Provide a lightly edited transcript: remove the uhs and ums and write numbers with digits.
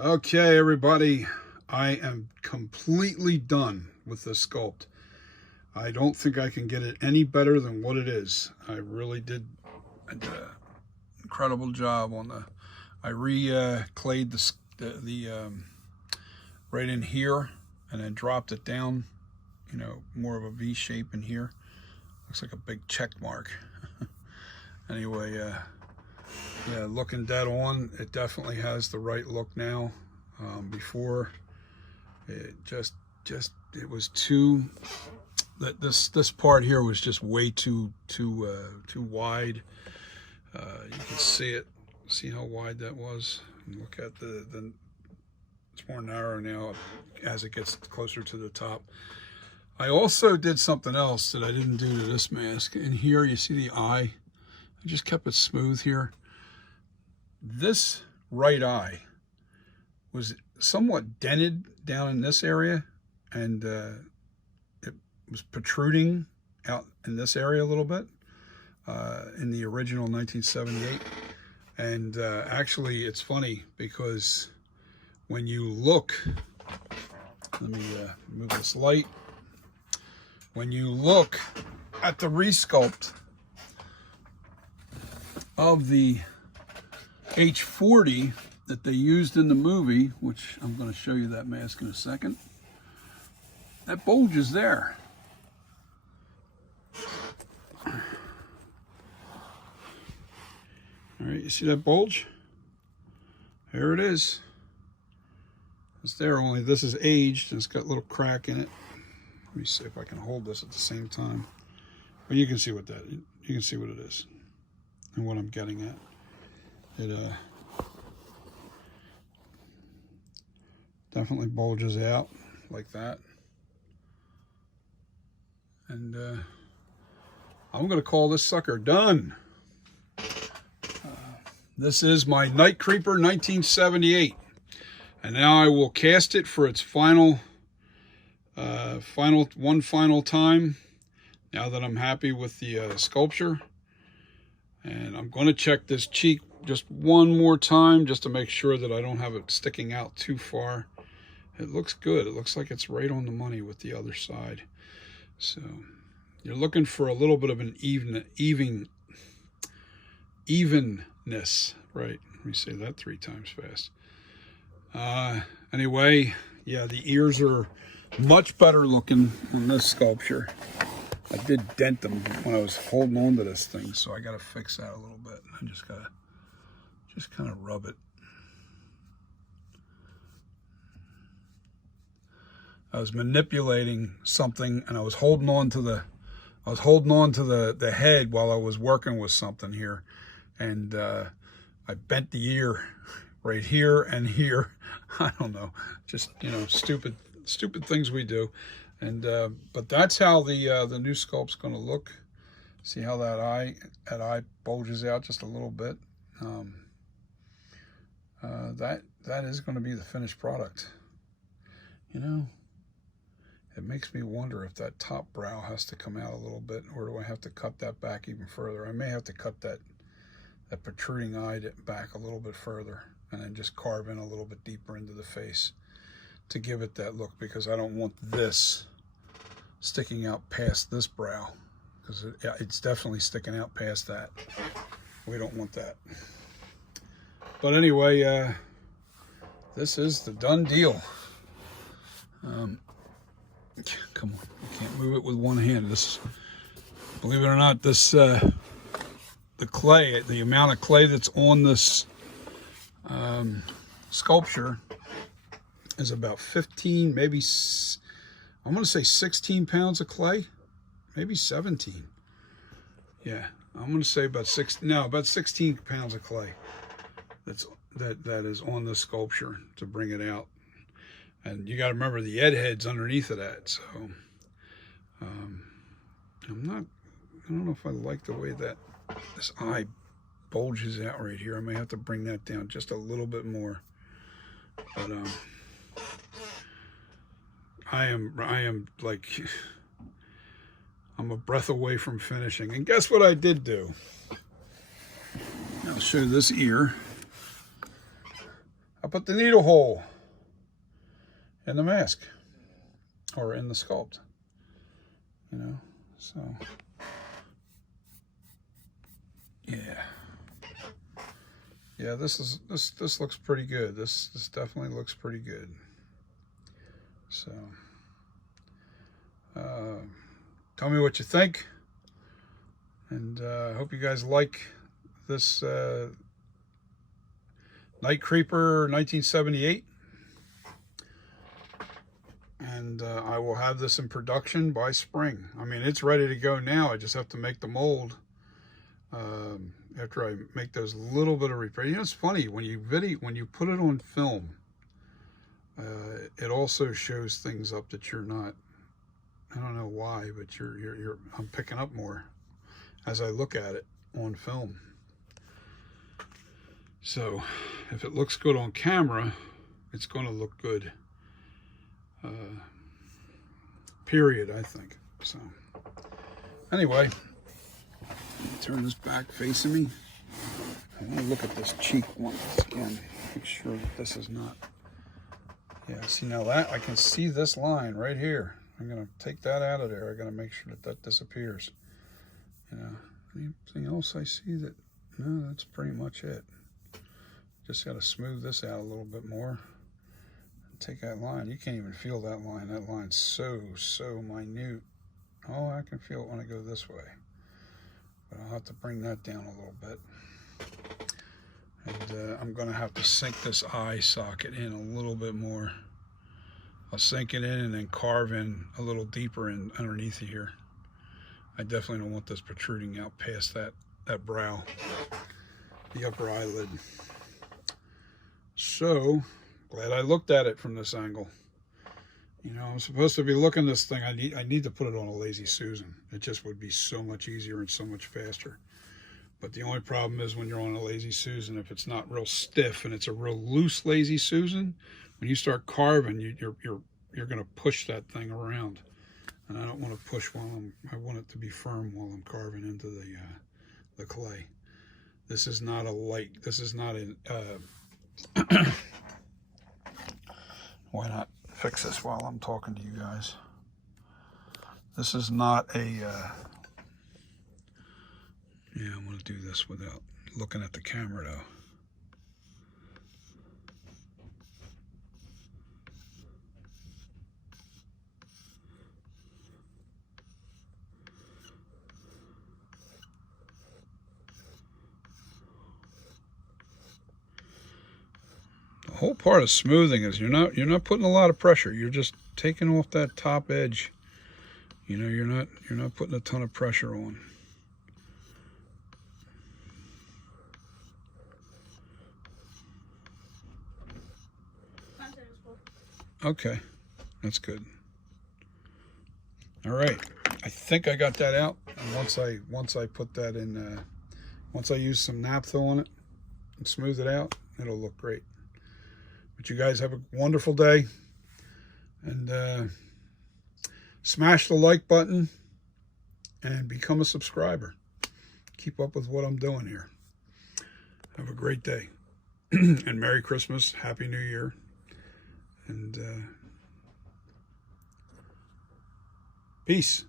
Okay, everybody, I am completely done with this sculpt. I don't think I can get it any better than what it is. I really did an incredible job on I re-clayed the right in here and then dropped it down, more of a V shape in here. Looks like a big check mark. Anyway, yeah, looking dead on, it definitely has the right look now. Before, it it was too, this part here was just way too wide. You can see how wide that was. And look at the it's more narrow now as it gets closer to the top. I also did something else that I didn't do to this mask. In here, you see the eye. I just kept it smooth here. This right eye was somewhat dented down in this area, and it was protruding out in this area a little bit in the original 1978. And actually, it's funny because when you look, let me move this light. When you look at the resculpt of the H40 that they used in the movie, which I'm going to show you that mask in a second, that bulge is there. All right, you see that bulge? There it is. It's there, only this is aged and it's got a little crack in it. Let me see if I can hold this at the same time. But you can see what you can see what it is and what I'm getting at. It definitely bulges out like that. And I'm going to call this sucker done. This is my NightCreeper 1978. And now I will cast it for its final time, now that I'm happy with the sculpture. And I'm going to check this cheek just one more time just to make sure that I don't have it sticking out too far. It looks good. It looks like it's right on the money with the other side. So you're looking for a little bit of an evenness, right? Let me say that 3 times fast. Anyway, yeah, the ears are much better looking on this sculpture. I did dent them when I was holding on to this thing, so I got to fix that a little bit. I just got to kind of rub it. I was manipulating something and I was holding on to the head while I was working with something here, and I bent the ear right here and here. I don't know, just stupid things we do. And but that's how the new sculpt's going to look. See how that eye bulges out just a little bit. That is going to be the finished product. It makes me wonder if that top brow has to come out a little bit, or do I have to cut that back even further? I may have to cut that protruding eye back a little bit further, and then just carve in a little bit deeper into the face to give it that look, because I don't want this sticking out past this brow, because it's definitely sticking out past that. We don't want that. But anyway, this is the done deal. Come on, you can't move it with one hand. This, believe it or not, this the clay, the amount of clay that's on this sculpture is about 15, maybe I'm going to say 16 pounds of clay, maybe 17. Yeah, I'm going to say about 16 pounds of clay that is on the sculpture to bring it out. And you got to remember the head's underneath of that. So I don't know if I like the way that this eye bulges out right here. I may have to bring that down just a little bit more. But I am like, I'm a breath away from finishing. And guess what I did do? I'll show you this ear. How put the needle hole in the mask or in the sculpt, you know. So yeah, this looks pretty good. This definitely looks pretty good. So tell me what you think, and I hope you guys like this NightCreeper 1978. And I will have this in production by spring. I mean, it's ready to go now. I just have to make the mold after I make those little bit of repair. You know, it's funny when you put it on film, it also shows things up that you're not. I don't know why, but I'm picking up more as I look at it on film. So if it looks good on camera, it's going to look good. Period, I think. So anyway, turn this back facing me. I want to look at this cheek once again, make sure that this is not. Yeah, see, now that I can see this line right here. I'm gonna take that out of there. I gotta make sure that that disappears. You know, anything else I see that? No, that's pretty much it. Just gotta smooth this out a little bit more. Take that line. You can't even feel that line. That line's so minute. Oh, I can feel it when I go this way. But I'll have to bring that down a little bit. And I'm going to have to sink this eye socket in a little bit more. I'll sink it in and then carve in a little deeper in underneath here. I definitely don't want this protruding out past that brow, the upper eyelid. So glad I looked at it from this angle. You know, I'm supposed to be looking this thing. I need to put it on a Lazy Susan. It just would be so much easier and so much faster. But the only problem is when you're on a Lazy Susan, if it's not real stiff and it's a real loose Lazy Susan, when you start carving, you're going to push that thing around. And I don't want to push I want it to be firm while I'm carving into the clay. This is not a light. This is not a. Why not fix this while I'm talking to you guys? This is not a. Yeah, I'm going to do this without looking at the camera though. The whole part of smoothing is you're not putting a lot of pressure. You're just taking off that top edge. You know, you're not putting a ton of pressure on. Okay, that's good. All right, I think I got that out. And once I put that in, once I use some naphtha on it and smooth it out, it'll look great. But you guys have a wonderful day, and smash the like button and become a subscriber. Keep up with what I'm doing here. Have a great day. And Merry Christmas, Happy New Year, and peace.